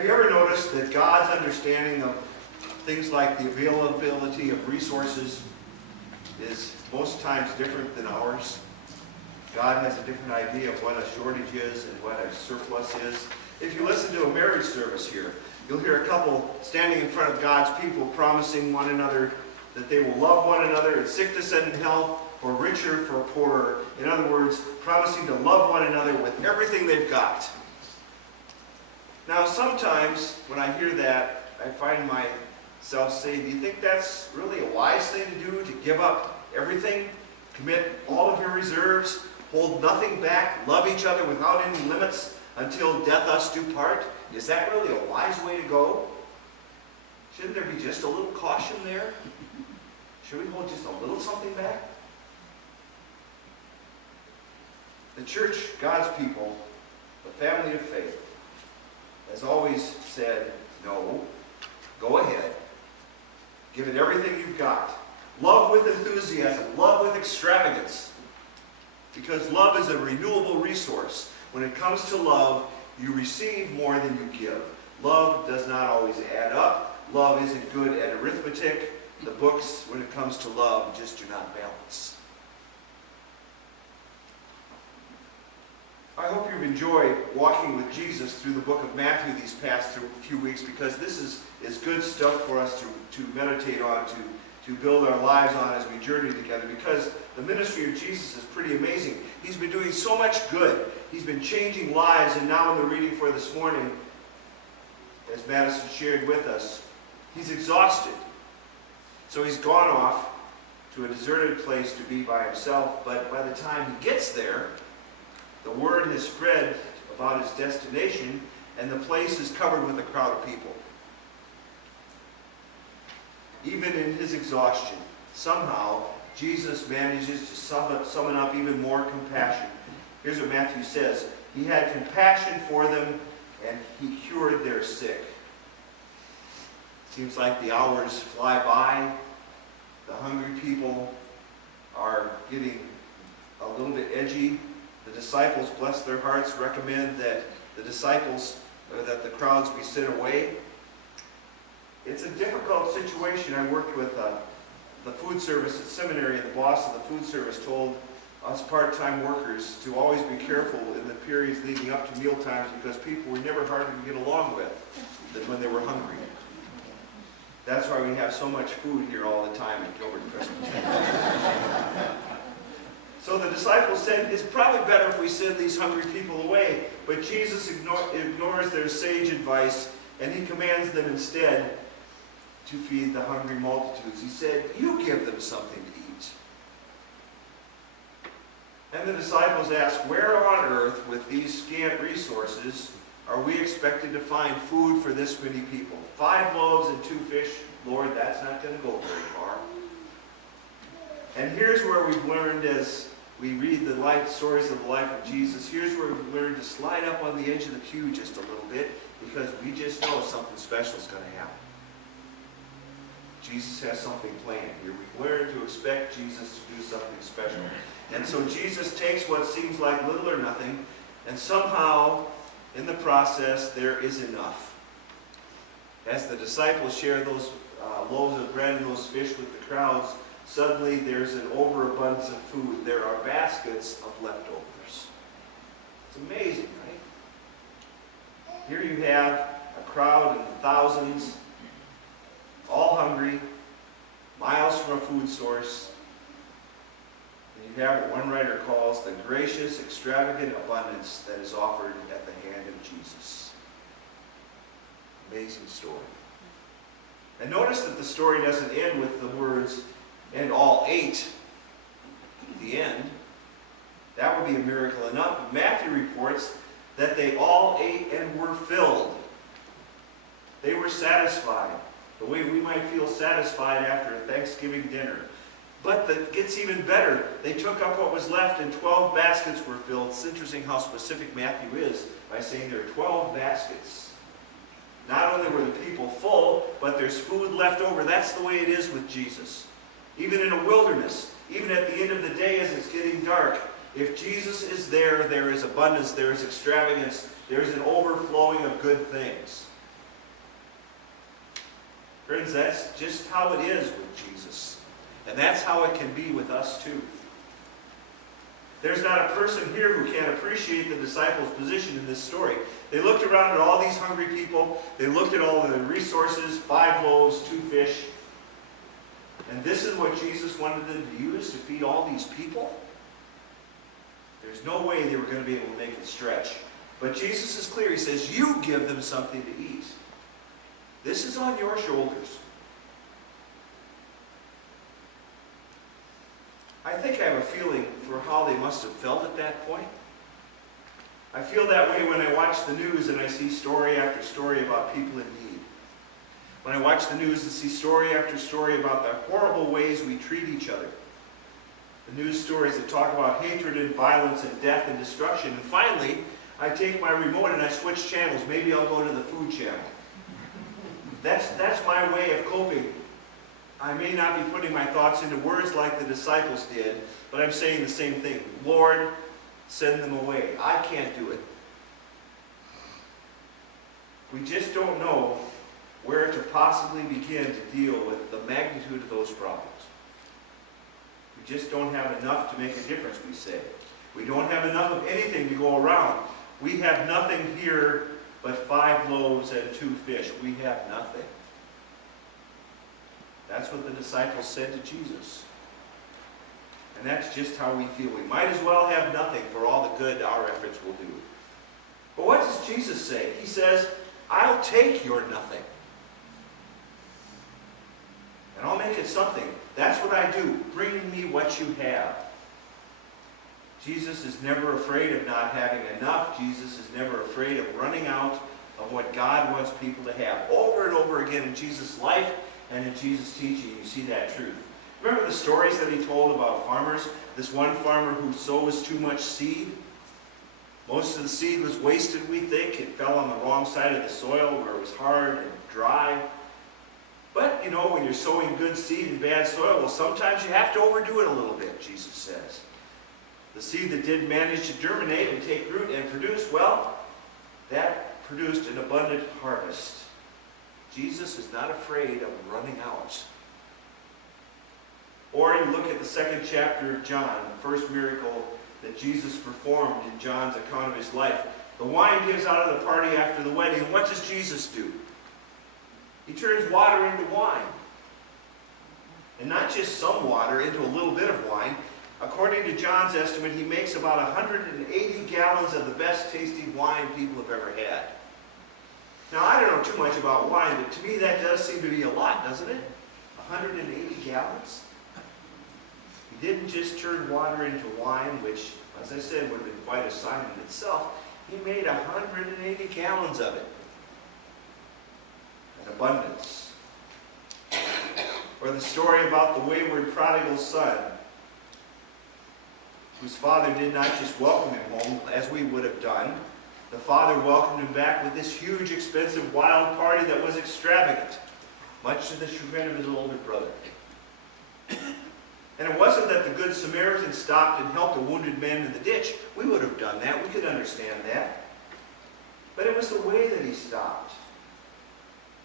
Have you ever noticed that God's understanding of things like the availability of resources is most times different than ours? God has a different idea of what a shortage is and what a surplus is. If you listen to a marriage service here, you'll hear a couple standing in front of God's people promising one another that they will love one another in sickness and in health, or richer for poorer. In other words, promising to love one another with everything they've got. Now, sometimes when I hear that, I find myself saying, do you think that's really a wise thing to do, to give up everything, commit all of your reserves, hold nothing back, love each other without any limits until death us do part? Is that really a wise way to go? Shouldn't there be just a little caution there? Should we hold just a little something back? The church, God's people, the family of faith, has always said, no, go ahead. Give it everything you've got. Love with enthusiasm. Love with extravagance. Because love is a renewable resource. When it comes to love, you receive more than you give. Love does not always add up. Love isn't good at arithmetic. The books, when it comes to love, just do not balance. I hope you've enjoyed walking with Jesus through the book of Matthew these past few weeks, because this is good stuff for us to meditate on, to build our lives on as we journey together, because the ministry of Jesus is pretty amazing. He's been doing so much good. He's been changing lives, and now in the reading for this morning, as Madison shared with us, he's exhausted. So he's gone off to a deserted place to be by himself, but by the time he gets there, the word has spread about his destination, and the place is covered with a crowd of people. Even in his exhaustion, somehow Jesus manages to summon up even more compassion. Here's what Matthew says. He had compassion for them, and he cured their sick. Seems like the hours fly by. The hungry people are getting a little bit edgy. The disciples, bless their hearts, recommend that the crowds be sent away. It's a difficult situation. I worked with the food service at seminary, and the boss of the food service told us part-time workers to always be careful in the periods leading up to meal times, because people were never harder to get along with than when they were hungry. That's why we have so much food here all the time at Gilbert Presbyterian. So the disciples said, it's probably better if we send these hungry people away. But Jesus ignores their sage advice, and he commands them instead to feed the hungry multitudes. He said, you give them something to eat. And the disciples asked, where on earth, with these scant resources, are we expected to find food for this many people? 5 loaves and 2 fish, Lord, that's not going to go very far. And here's where we've learned, as we read the stories of the life of Jesus, here's where we've learned to slide up on the edge of the pew just a little bit, because we just know something special is going to happen. Jesus has something planned here. We've learned to expect Jesus to do something special. And so Jesus takes what seems like little or nothing, and somehow, in the process, there is enough. As the disciples share those loaves of bread and those fish with the crowds, suddenly there's an overabundance of food. There are baskets of leftovers. It's amazing, right? Here you have a crowd in thousands, all hungry, miles from a food source. And you have what one writer calls the gracious, extravagant abundance that is offered at the hand of Jesus. Amazing story. And notice that the story doesn't end with the words, and all ate at the end. That would be a miracle enough. But Matthew reports that they all ate and were filled. They were satisfied, the way we might feel satisfied after a Thanksgiving dinner. But it gets even better. They took up what was left, and 12 baskets were filled. It's interesting how specific Matthew is by saying there are 12 baskets. Not only were the people full, but there's food left over. That's the way it is with Jesus. Even in a wilderness, even at the end of the day as it's getting dark, if Jesus is there, there is abundance, there is extravagance, there is an overflowing of good things. Friends, that's just how it is with Jesus. And that's how it can be with us too. There's not a person here who can't appreciate the disciples' position in this story. They looked around at all these hungry people. They looked at all the resources, 5 loaves, 2 fish. And this is what Jesus wanted them to use to feed all these people? There's no way they were going to be able to make it stretch. But Jesus is clear. He says, you give them something to eat. This is on your shoulders. I think I have a feeling for how they must have felt at that point. I feel that way when I watch the news and I see story after story about people in need. When I watch the news and see story after story about the horrible ways we treat each other. The news stories that talk about hatred and violence and death and destruction. And finally, I take my remote and I switch channels. Maybe I'll go to the food channel. That's my way of coping. I may not be putting my thoughts into words like the disciples did, but I'm saying the same thing. Lord, send them away. I can't do it. We just don't know where to possibly begin to deal with the magnitude of those problems. We just don't have enough to make a difference, we say. We don't have enough of anything to go around. We have nothing here but 5 loaves and 2 fish. We have nothing. That's what the disciples said to Jesus. And that's just how we feel. We might as well have nothing for all the good our efforts will do. But what does Jesus say? He says, I'll take your nothing. And I'll make it something. That's what I do. Bring me what you have. Jesus is never afraid of not having enough. Jesus is never afraid of running out of what God wants people to have. Over and over again in Jesus' life and in Jesus' teaching, you see that truth. Remember the stories that he told about farmers? This one farmer who sows too much seed. Most of the seed was wasted, we think. It fell on the wrong side of the soil where it was hard and dry. But, you know, when you're sowing good seed in bad soil, well, sometimes you have to overdo it a little bit, Jesus says. The seed that did manage to germinate and take root and produce, well, that produced an abundant harvest. Jesus is not afraid of running out. Or you look at the 2nd chapter of John, the first miracle that Jesus performed in John's account of his life. The wine gives out of the party after the wedding, and what does Jesus do? He turns water into wine. And not just some water, into a little bit of wine. According to John's estimate, he makes about 180 gallons of the best tasting wine people have ever had. Now, I don't know too much about wine, but to me that does seem to be a lot, doesn't it? 180 gallons? He didn't just turn water into wine, which, as I said, would have been quite a sign in itself. He made 180 gallons of it. An abundance. Or the story about the wayward prodigal son, whose father did not just welcome him home as we would have done. The father welcomed him back with this huge, expensive, wild party that was extravagant, much to the chagrin of his older brother. And it wasn't that the Good Samaritan stopped and helped a wounded man in the ditch. We would have done that. We could understand that. But it was the way that he stopped.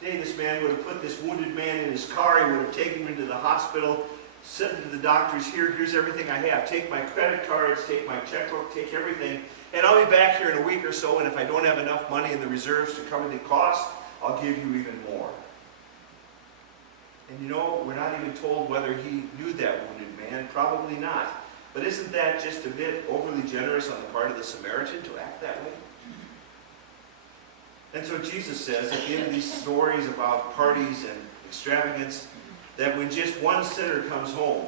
Today, this man would have put this wounded man in his car. He would have taken him into the hospital, said to the doctors, here's everything I have. Take my credit cards, take my checkbook, take everything. And I'll be back here in a week or so, and if I don't have enough money in the reserves to cover the cost, I'll give you even more. And you know, we're not even told whether he knew that wounded man. Probably not. But isn't that just a bit overly generous on the part of the Samaritan to act that way? And so Jesus says at the end of these stories about parties and extravagance, that when just one sinner comes home,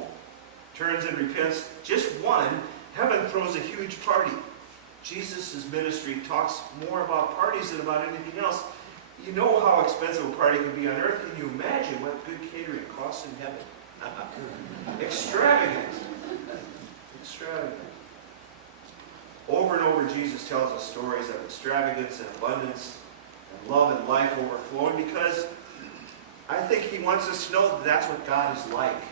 turns and repents, just one, heaven throws a huge party. Jesus' ministry talks more about parties than about anything else. You know how expensive a party can be on earth. Can you imagine what good catering costs in heaven? Extravagant. Extravagant. Over and over, Jesus tells us stories of extravagance and abundance and love and life overflowing, because I think he wants us to know that that's what God is like.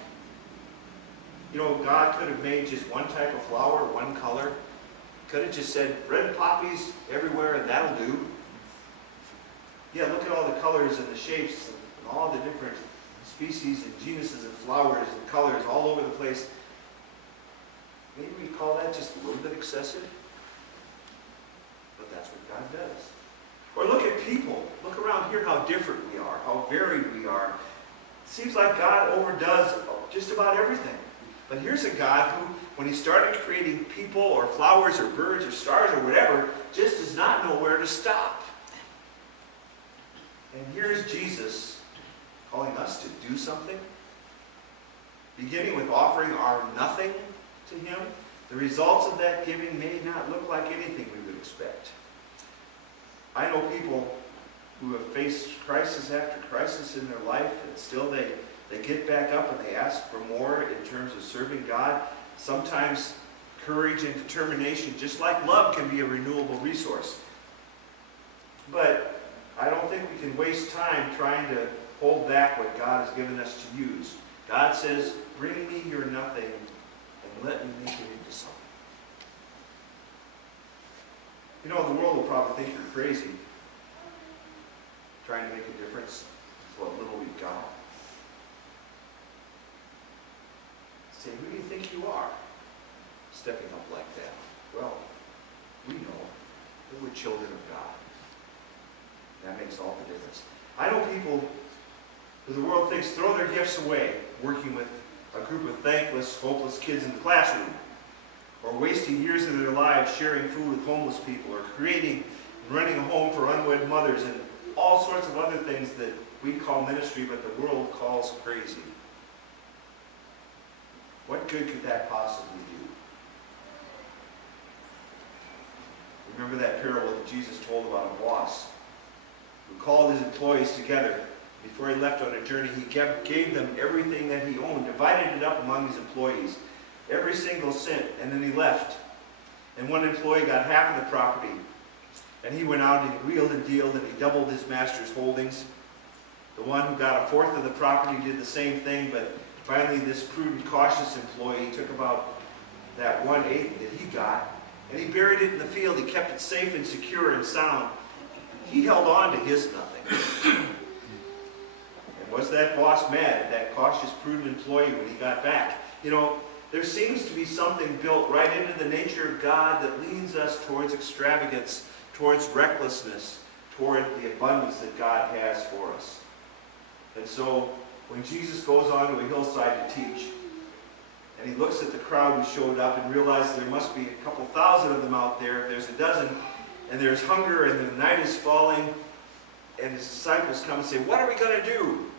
You know, God could have made just one type of flower, one color. Could have just said, red poppies everywhere and that'll do. Yeah, look at all the colors and the shapes and all the different species and genuses of flowers and colors all over the place. Maybe we call that just a little bit excessive, but that's what God does. Or look at people. Look around here how different we are, how varied we are. It seems like God overdoes just about everything. But here's a God who, when he started creating people or flowers or birds or stars or whatever, just does not know where to stop. And here's Jesus calling us to do something, beginning with offering our nothing to him. The results of that giving may not look like anything we would expect. I know people who have faced crisis after crisis in their life, and still they get back up and they ask for more in terms of serving God. Sometimes courage and determination, just like love, can be a renewable resource. But I don't think we can waste time trying to hold back what God has given us to use. God says, bring me your nothing and let me make it into something. You know, the world will probably think you're crazy trying to make a difference with what little we've got. Say, who do you think you are, stepping up like that? Well, we know that we're children of God. That makes all the difference. I know people who the world thinks throw their gifts away working with a group of thankless, hopeless kids in the classroom, or wasting years of their lives sharing food with homeless people, or creating and running a home for unwed mothers, and all sorts of other things that we call ministry but the world calls crazy. What good could that possibly do? Remember that parable that Jesus told about a boss who called his employees together. Before he left on a journey, he gave them everything that he owned, divided it up among his employees, every single cent, and then he left. And one employee got half of the property, and he went out and he wheeled and dealed, and he doubled his master's holdings. The one who got a fourth of the property did the same thing, but finally this prudent, cautious employee took about that 1/8 that he got, and he buried it in the field. He kept it safe and secure and sound. He held on to his nothing. And was that boss mad at that cautious, prudent employee when he got back? You know, there seems to be something built right into the nature of God that leans us towards extravagance, towards recklessness, toward the abundance that God has for us. And so, when Jesus goes onto a hillside to teach, and he looks at the crowd who showed up and realizes there must be a couple thousand of them out there, if there's a dozen, and there's hunger and the night is falling, and his disciples come and say, what are we going to do?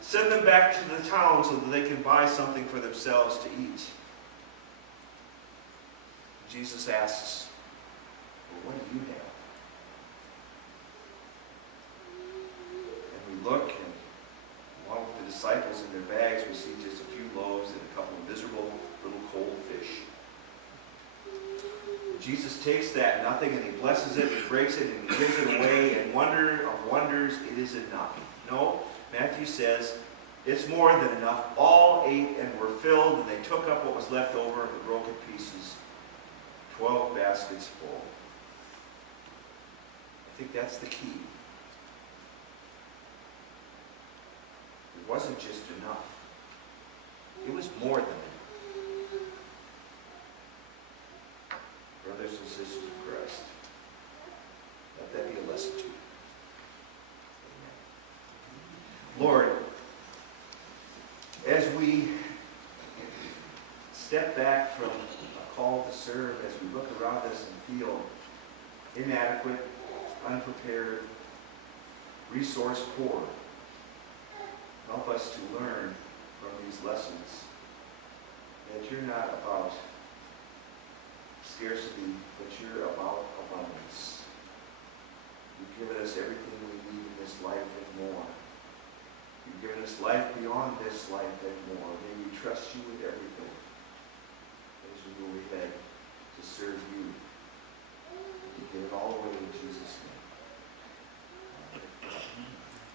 Send them back to the town so that they can buy something for themselves to eat. Jesus asks, well, what do you have? And we look, and along with the disciples in their bags, we see just a few loaves and a couple of miserable little cold fish. Jesus takes that nothing and he blesses it and breaks it and he gives it away, and wonder of wonders, it is enough. No, Matthew says, it's more than enough. All ate and were filled, and they took up what was left over of the broken pieces, 12 baskets full. I think that's the key. It wasn't just enough. It was more than enough. Brothers and sisters of Christ, let that be a lesson to you. Amen. Lord, as we step back from a call to serve, as we look around us and feel inadequate, unprepared, resource poor, help us to learn from these lessons that you're not about scarcity, but you're about abundance. You've given us everything we need in this life and more. You've given us life beyond this life and more. May we trust you with everything as we move ahead to serve you. You give it all away